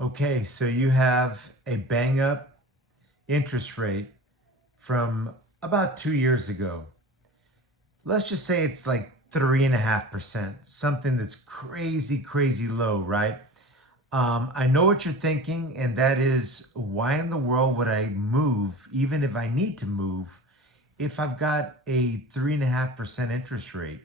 Okay, so you have a bang up interest rate from about 2 years ago. Let's just say it's like 3.5%, something that's crazy, crazy low, right? I know what you're thinking, and that is why in the world would I move, even if I need to move, if I've got a 3.5% interest rate?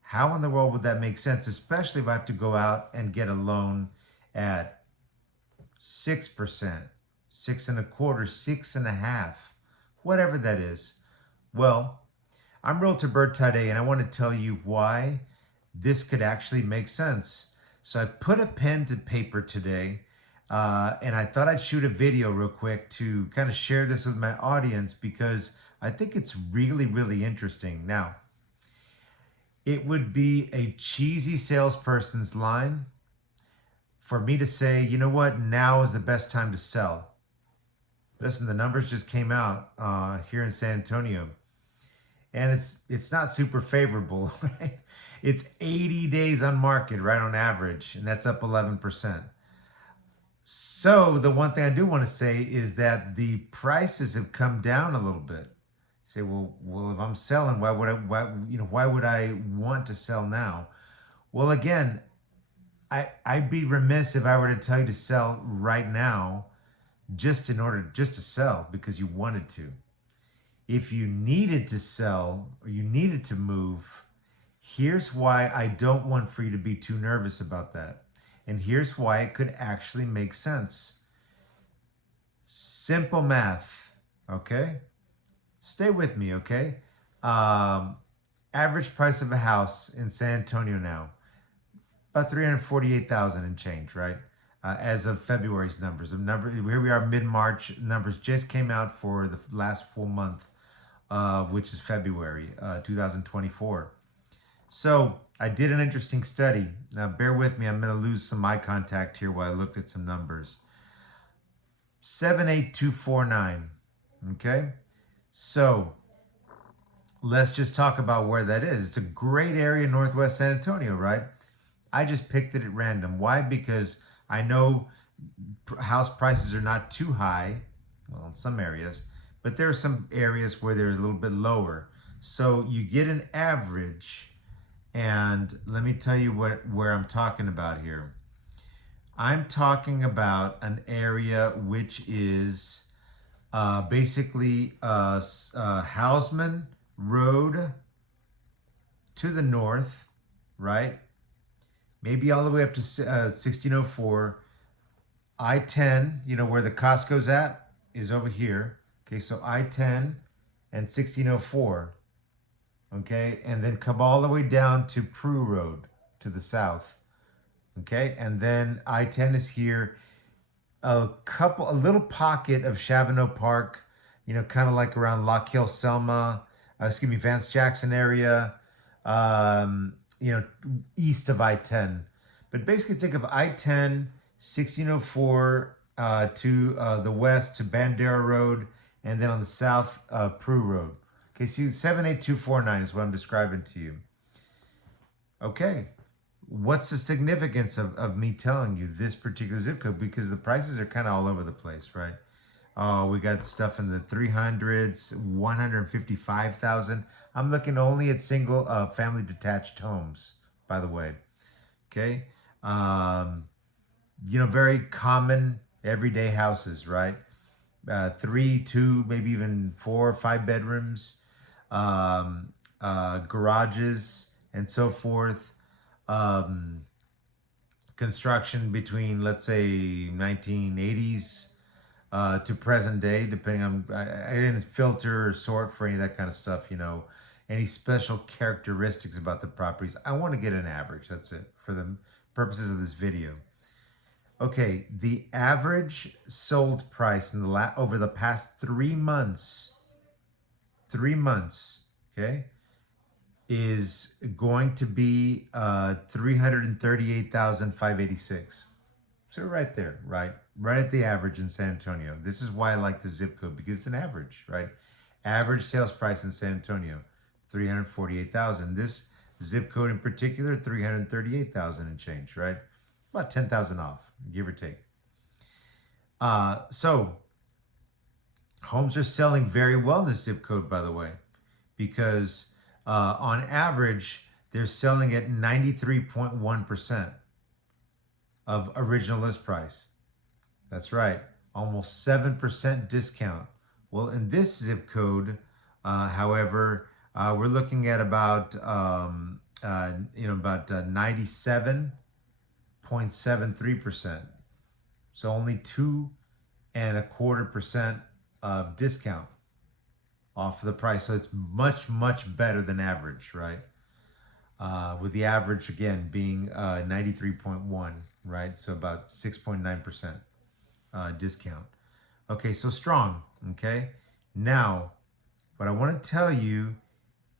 How in the world would that make sense, especially if I have to go out and get a loan at 6%, six and a quarter, 6.5, whatever that is? Well, I'm Realtor Bert today, and I want to tell you why this could actually make sense. So I put a pen to paper today, and I thought I'd shoot a video real quick to kind of share this with my audience because I think it's really, really interesting. Now, it would be a cheesy salesperson's line for me to say, you know what, now is the best time to sell. Listen, the numbers just came out here in San Antonio, and it's not super favorable, right? It's 80 days on market, right, on average, and that's up 11%. So the one thing I do want to say is that the prices have come down a little bit. Say, well, if I'm selling, why would I want to sell now? Well, again, I'd be remiss if I were to tell you to sell right now just to sell because you wanted to. If you needed to sell or you needed to move, here's why I don't want for you to be too nervous about that. And here's why it could actually make sense. Simple math, okay? Stay with me, okay? Um, Average price of a house in San Antonio now, about 348,000 and change, right? As of February's numbers. Here we are, mid-March. Numbers just came out for the last full month, which is February 2024. So I did an interesting study. Now bear with me, I'm going to lose some eye contact here while I looked at some numbers. 78249, okay? So let's just talk about where that is. It's a great area in Northwest San Antonio, right? I just picked it at random. Why? Because I know house prices are not too high, well, in some areas, but there are some areas where they're a little bit lower. So you get an average, and let me tell you where I'm talking about here. I'm talking about an area which is basically Hausman Road to the north, right? Maybe all the way up to 1604. I-10, you know where the Costco's at, is over here. Okay, so I-10 and 1604. Okay, and then come all the way down to Prue Road to the south. Okay, and then I-10 is here. A little pocket of Chavano Park, you know, kind of like around Lock Hill, Selma, Vance Jackson area, you know, east of I-10. But basically think of I-10, 1604 to the west to Bandera Road, and then on the south, Prue Road. Okay, so 78249 is what I'm describing to you. Okay, what's the significance of me telling you this particular zip code? Because the prices are kind of all over the place, right? Oh, we got stuff in the 300s, 155,000. I'm looking only at single family detached homes, by the way. Okay. You know, very common everyday houses, right? 3, 2, maybe even 4 or 5 bedrooms, garages, and so forth. Construction between, let's say, 1980s to present day, depending on, I didn't filter or sort for any of that kind of stuff, you know, any special characteristics about the properties. I want to get an average. That's it for the purposes of this video. Okay, the average sold price in the over the past 3 months, okay, is going to be 338,586. So right there, right at the average in San Antonio. This is why I like the zip code, because it's an average, right? Average sales price in San Antonio, 348,000. This zip code in particular, 338,000 and change, right? About 10,000 off, give or take. So homes are selling very well in this zip code, by the way, because on average, they're selling at 93.1% of original list price. That's right, almost 7% discount. Well, in this zip code, however, we're looking at about about 97.73%. So only 2.25% of discount off of the price. So it's much, much better than average, right? With the average again being 93.1, right? So about 6.9% discount. Okay, so strong. Okay, now, but I want to tell you,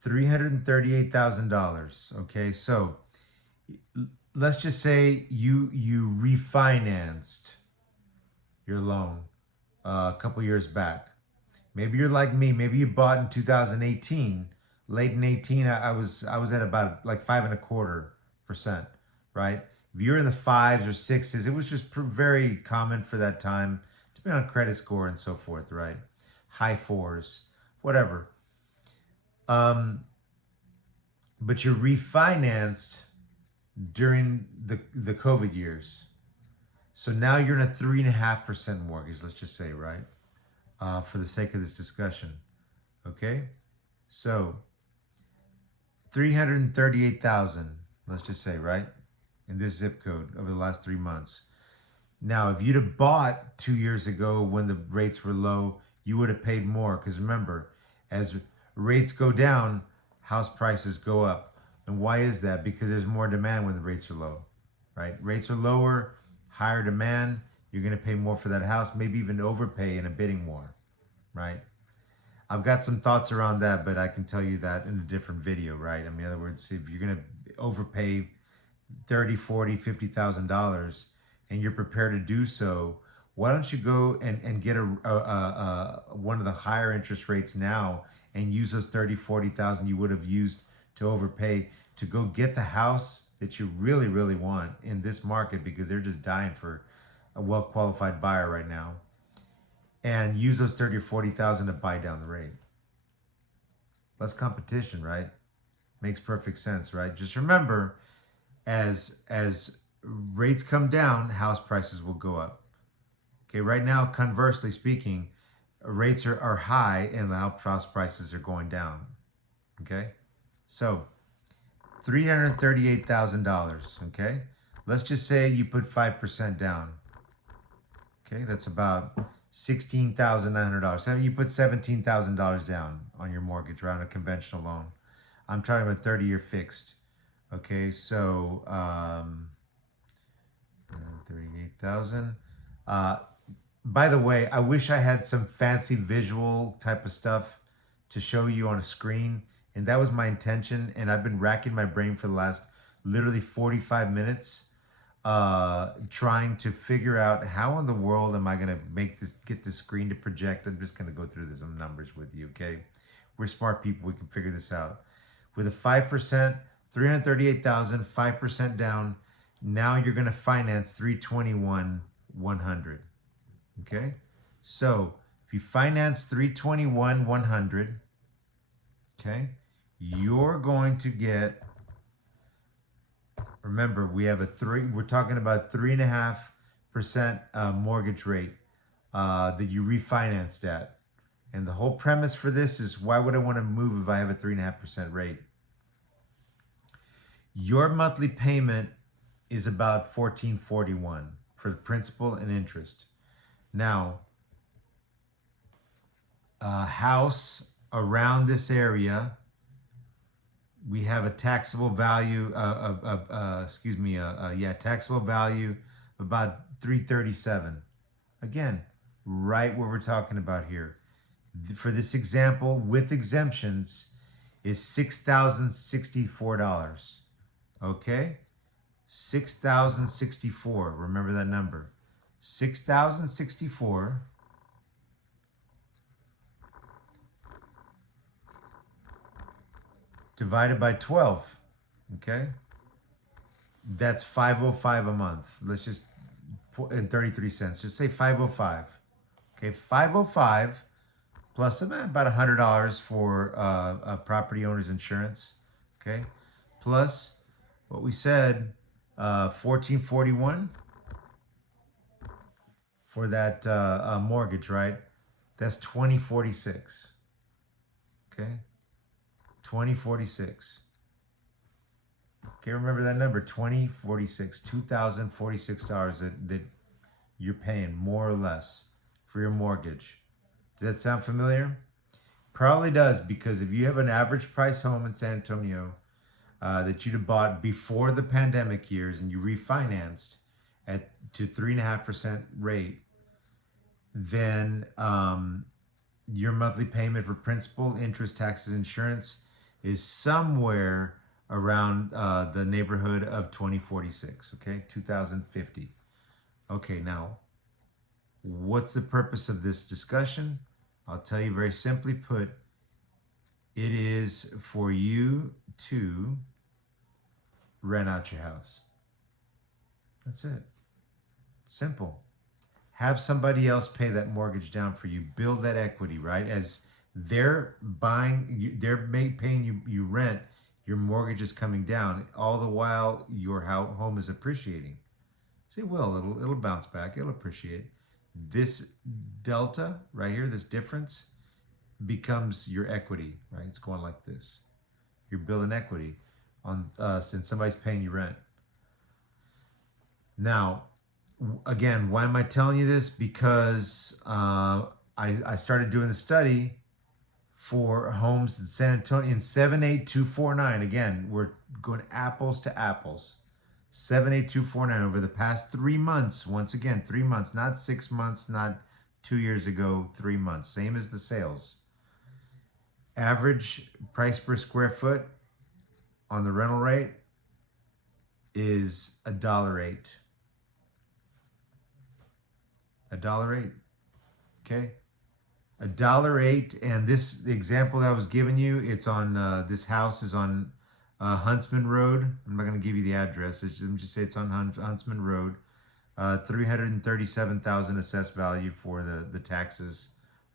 $338,000. Okay, so let's just say you refinanced your loan a couple years back. Maybe you're like me. Maybe you bought in 2018, late in 18. I was at about like 5.25%, right? If you're in the fives or sixes, it was just very common for that time, depending on credit score and so forth, right? High fours, whatever. Um, but you refinanced during the COVID years, so now you're in a 3.5% mortgage. Let's just say, right? For the sake of this discussion, okay? So 338,000, let's just say, right? In this zip code over the last 3 months. Now, if you'd have bought 2 years ago when the rates were low, you would have paid more. Because remember, as rates go down, house prices go up. And why is that? Because there's more demand when the rates are low, right? Rates are lower, higher demand. You're going to pay more for that house, maybe even overpay in a bidding war, right? I've got some thoughts around that, but I can tell you that in a different video, right? I mean, in other words, if you're going to overpay 30, 40, $50,000 and you're prepared to do so, why don't you go and get one of the higher interest rates now and use those 30, 40,000 you would have used to overpay to go get the house that you really, really want in this market, because they're just dying for a well-qualified buyer right now, and use those 30 or 40,000 to buy down the rate. Less competition, right? Makes perfect sense, right? Just remember, as rates come down, house prices will go up. Okay, right now, conversely speaking, rates are high and house prices are going down. Okay, so $338,000. Okay, let's just say you put 5% down. Okay, that's about $16,900. So you put $17,000 down on your mortgage, right, on a conventional loan. I'm talking about 30-year fixed. Okay, so 38,000. By the way, I wish I had some fancy visual type of stuff to show you on a screen, and that was my intention. And I've been racking my brain for the last literally 45 minutes, trying to figure out how in the world am I gonna get this screen to project. I'm just gonna go through some numbers with you, okay? We're smart people. We can figure this out. With a 5%, 338,000, 5% down. Now you're gonna finance 321,100. Okay, so if you finance 321,100, okay, you're going to get. Remember, we have we're talking about 3.5% mortgage rate that you refinanced at. And the whole premise for this is, why would I want to move if I have a 3.5% rate? Your monthly payment is about $1,441 for principal and interest. Now, a house around this area, we have a taxable value, taxable value of about $337. Again, right where we're talking about here. For this example, with exemptions, is $6,064. Okay, $6,064. Remember that number. 6,064 divided by 12. Okay, that's $505 a month. Let's just and 33 cents. Just say 505. Okay, 505 plus about $100 for property owner's insurance. Okay, plus what we said, 1441 for that mortgage, right? That's 2046. Okay, 2046. Okay, remember that number, 2046, $2,046 that you're paying more or less for your mortgage. Does that sound familiar? Probably does, because if you have an average price home in San Antonio that you'd have bought before the pandemic years and you refinanced at to 3.5% rate, then your monthly payment for principal, interest, taxes, insurance is somewhere around the neighborhood of 2046. Okay, 2050. Okay, now what's the purpose of this discussion? I'll tell you very simply put, it is for you to rent out your house. That's it. Simple. Have somebody else pay that mortgage down for you. Build that equity, right? As they're paying you rent, your mortgage is coming down. All the while, your home is appreciating. Say, well, it'll bounce back. It'll appreciate. This delta right here, this difference, becomes your equity, right? It's going like this. You're building equity on since somebody's paying you rent. Now, again, why am I telling you this? Because I started doing the study for homes in San Antonio in 78249. Again, we're going apples to apples. 78249 over the past 3 months. Once again, 3 months, not 6 months, not 2 years ago, 3 months. Same as the sales. Average price per square foot on the rental rate is $1.08. $1.08. Okay, $1.08. And this example that I was giving you, it's on this house is on Huntsman Road. I'm not going to give you the address. Let me just say it's on Huntsman Road. 337,000 assessed value for the taxes.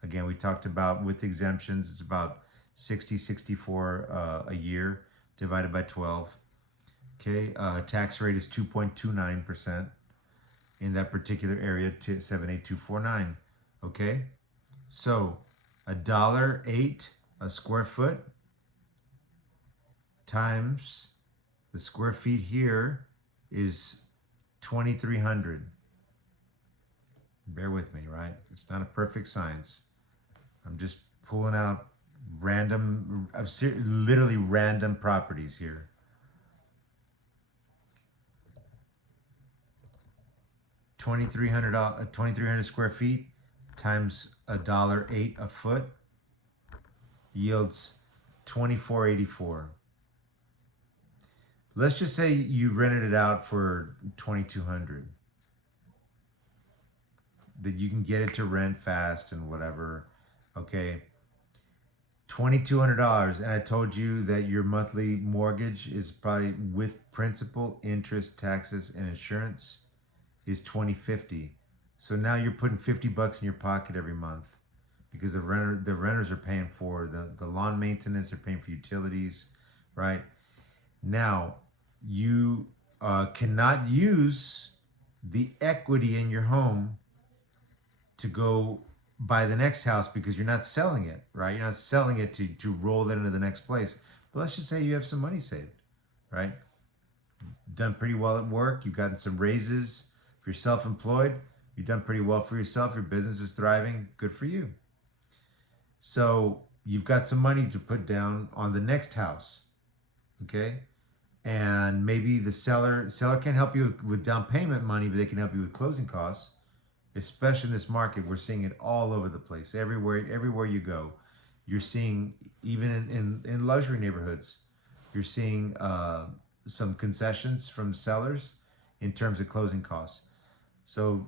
Again, we talked about with exemptions, it's about 64 a year divided by 12. Okay, tax rate is 2.29% in that particular area to 78249. Okay, so $1.08 a square foot times the square feet here is 2,300. Bear with me, right? It's not a perfect science. I'm just pulling out random, literally random properties here. 2,300 square feet times $1.08 a foot yields $24.84. Let's just say you rented it out for $2,200. That you can get it to rent fast and whatever. Okay, $2,200, and I told you that your monthly mortgage is probably with principal, interest, taxes, and insurance is $2,050. So now you're putting $50 in your pocket every month because the renters are paying for the lawn maintenance, they're paying for utilities, right? Now you cannot use the equity in your home to go buy the next house because you're not selling it, right? You're not selling it to roll that into the next place. But let's just say you have some money saved, right? Done pretty well at work. You've gotten some raises. If you're self-employed, you've done pretty well for yourself. Your business is thriving. Good for you. So you've got some money to put down on the next house, okay? And maybe the seller can't help you with down payment money, but they can help you with closing costs. Especially in this market, we're seeing it all over the place. Everywhere you go, you're seeing, even in luxury neighborhoods, you're seeing some concessions from sellers in terms of closing costs. So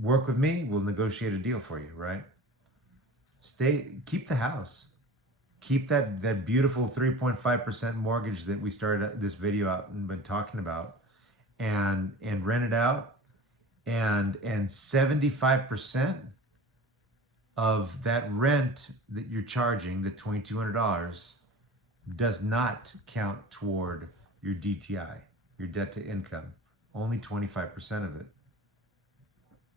work with me, we'll negotiate a deal for you, right? Keep the house. Keep that beautiful 3.5% mortgage that we started this video out and been talking about, and rent it out. and 75% of that rent that you're charging, the $2,200, does not count toward your DTI, your debt to income. Only 25% of it.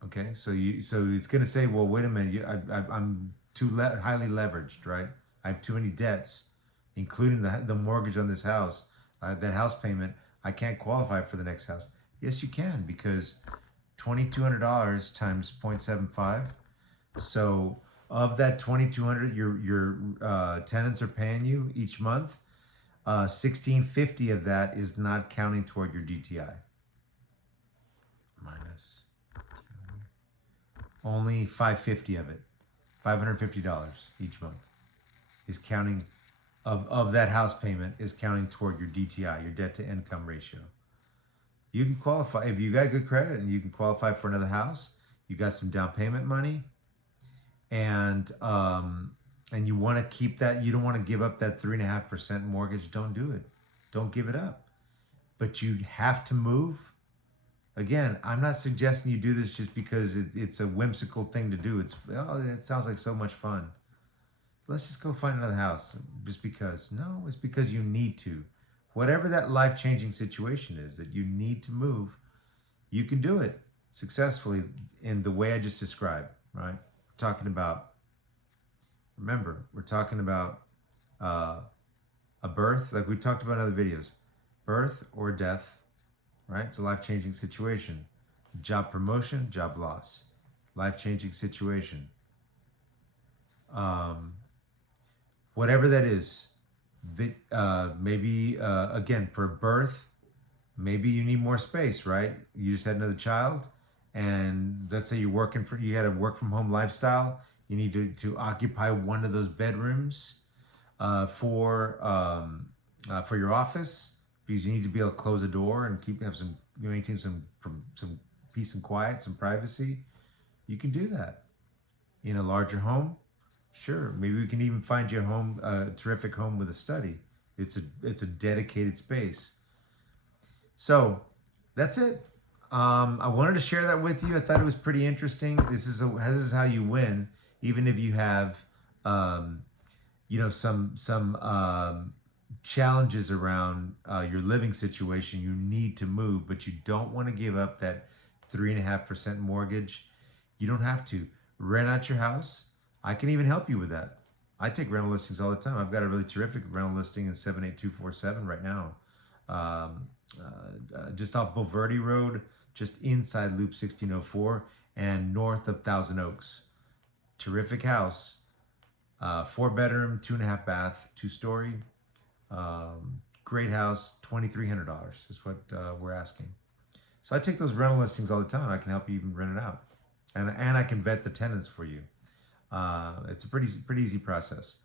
Okay, so it's going to say, well, wait a minute, I'm too highly leveraged, right? I have too many debts, including the mortgage on this house, that house payment. I can't qualify for the next house. Yes, you can, because $2,200 times 0.75. So of that 2,200, your tenants are paying you each month. 1,650 of that is not counting toward your DTI. Minus only 550 of it, $550 each month is counting of that house payment is counting toward your DTI, your debt to income ratio. You can qualify if you got good credit and you can qualify for another house. You got some down payment money, and you want to keep that. You don't want to give up that 3.5% mortgage. Don't do it. Don't give it up. But you have to move. Again, I'm not suggesting you do this just because it's a whimsical thing to do. It sounds like so much fun. Let's just go find another house just because. No, it's because you need to. Whatever that life-changing situation is that you need to move, you can do it successfully in the way I just described, right? Remember, we're talking about a birth, like we talked about in other videos, birth or death, right? It's a life-changing situation. Job promotion, job loss, life-changing situation. Whatever that is, that maybe again, for birth, maybe you need more space, right? You just had another child, and let's say you got a work from home lifestyle. You need to occupy one of those bedrooms for your office, because you need to be able to close the door and maintain some peace and quiet, some privacy. You can do that in a larger home. Sure, maybe we can even find you a terrific home with a study. It's a dedicated space. So that's it. I wanted to share that with you. I thought it was pretty interesting. This is how you win, even if you have some challenges around your living situation. You need to move, but you don't want to give up that 3.5% mortgage. You don't have to rent out your house. I can even help you with that. I take rental listings all the time. I've got a really terrific rental listing in 78247 right now, just off Bulverde Road, just inside Loop 1604 and north of Thousand Oaks. Terrific house, 4-bedroom, 2.5 bath, 2-story. Great house, $2,300 is what we're asking. So I take those rental listings all the time. I can help you even rent it out, and I can vet the tenants for you. It's a pretty easy process.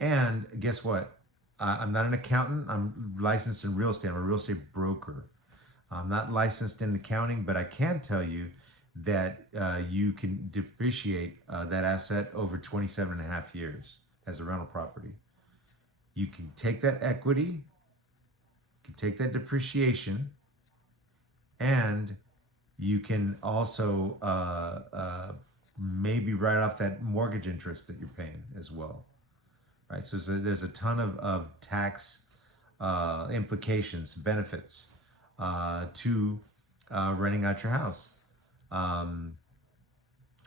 And guess what? I'm not an accountant. I'm licensed in real estate. I'm a real estate broker. I'm not licensed in accounting, but I can tell you that you can depreciate that asset over 27.5 years as a rental property. You can take that equity, you can take that depreciation, and you can also maybe write off that mortgage interest that you're paying as well, right? So there's a ton of tax implications, benefits to renting out your house.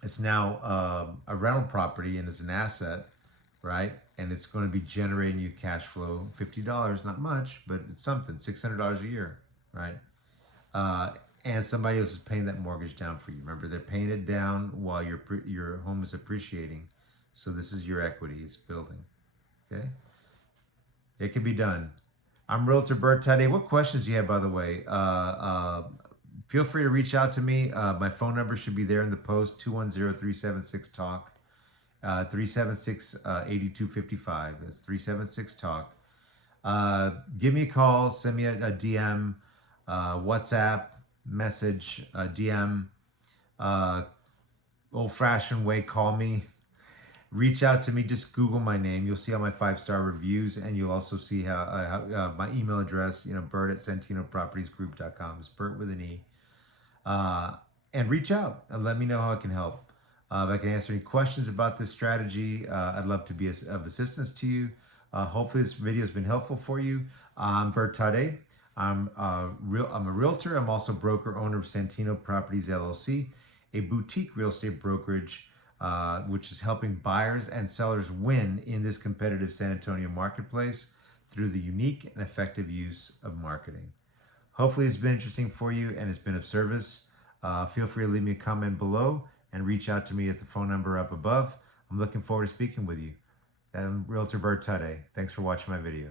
It's now a rental property and it's an asset, right? And it's going to be generating you cash flow, $50, not much, but it's something, $600 a year, right? And somebody else is paying that mortgage down for you. Remember, they're paying it down while your home is appreciating. So this is your equity, it's building, okay? It can be done. I'm Realtor Bert Tade. What questions do you have, by the way? Feel free to reach out to me. My phone number should be there in the post, 210-376-TALK, 376-8255. That's 376-TALK. Give me a call, send me a DM, WhatsApp, message, DM, old-fashioned way, call me. Reach out to me, just Google my name. You'll see all my 5-star reviews, and you'll also see how my email address, Bert at SantinoPropertiesGroup.com. It's Bert with an E. and reach out and let me know how I can help. If I can answer any questions about this strategy, I'd love to be of assistance to you. Hopefully, this video has been helpful for you. I'm Bert Tade. I'm a realtor. I'm also broker owner of Santino Properties LLC, a boutique real estate brokerage, which is helping buyers and sellers win in this competitive San Antonio marketplace through the unique and effective use of marketing. Hopefully, it's been interesting for you and it's been of service. Feel free to leave me a comment below and reach out to me at the phone number up above. I'm looking forward to speaking with you. I'm Realtor Bert Tade. Thanks for watching my video.